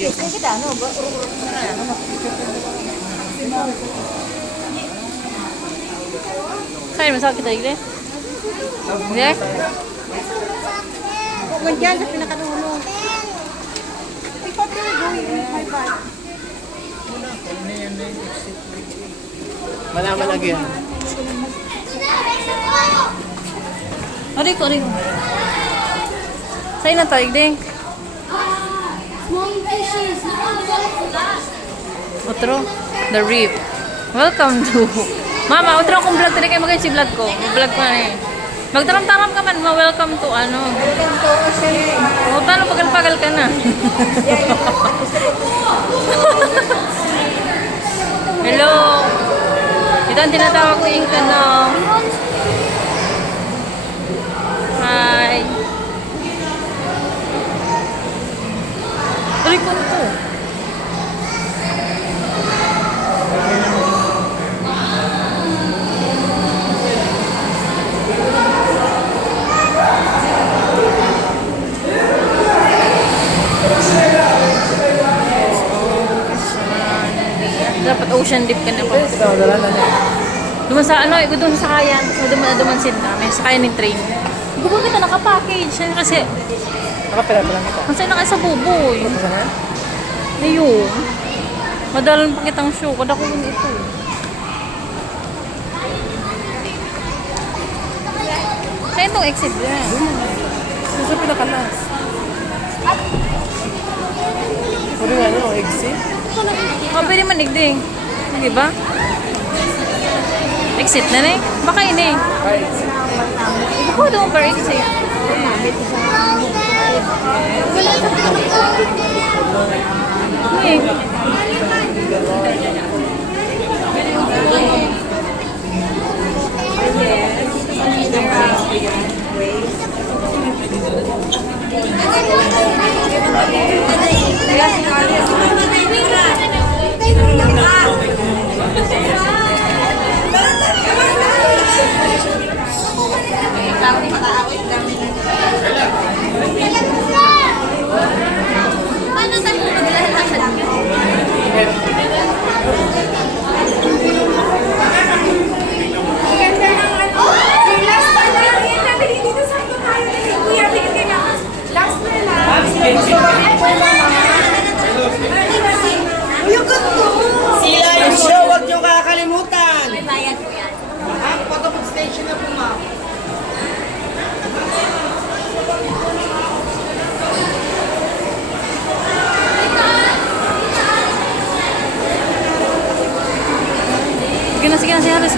Kita ano, Saan masakit tayo gini? Hindi? huwag dyan sa pinakadulo. Ikaw tayo going my bag. Malaman lagi yan. Aray ko. Saan lang tayo gini? Small fishes. Otro, the reef. Welcome to... Mama, otro akong vlog. Tadi kayo mag-si vlog ko. Vlog ko na eh. Magtaram-taram ka man. Ma-welcome to ano. O, paano pagal-pagal ka na? Hello. Ito ang tinatawag ko yung tanong. Hi. Aray ko na to. Dapat ocean deep ka na po. Duman sa ano, doon sa sakayan. So, duman sin namin. Sakayan ng train. Gubang kita naka-package. Kasi, Nakapila pa lang kita. kasi na kayo sa buboy. Sana? Ayun. Madalan pa kitang show. Kada ko yun ito. Kaya itong exit yan. Sa pinakalas. Puro yung ano, exit? Oh, pwede manigding. Di ba? Exit na na eh. Baka yun eh. Ay, exit. Ikaw doon per exit. Eh. Sila yung show, huwag nyo kakalimutan. May bayad po yan. Ang photobooth station na po, ma'am. Sige na, si Harris.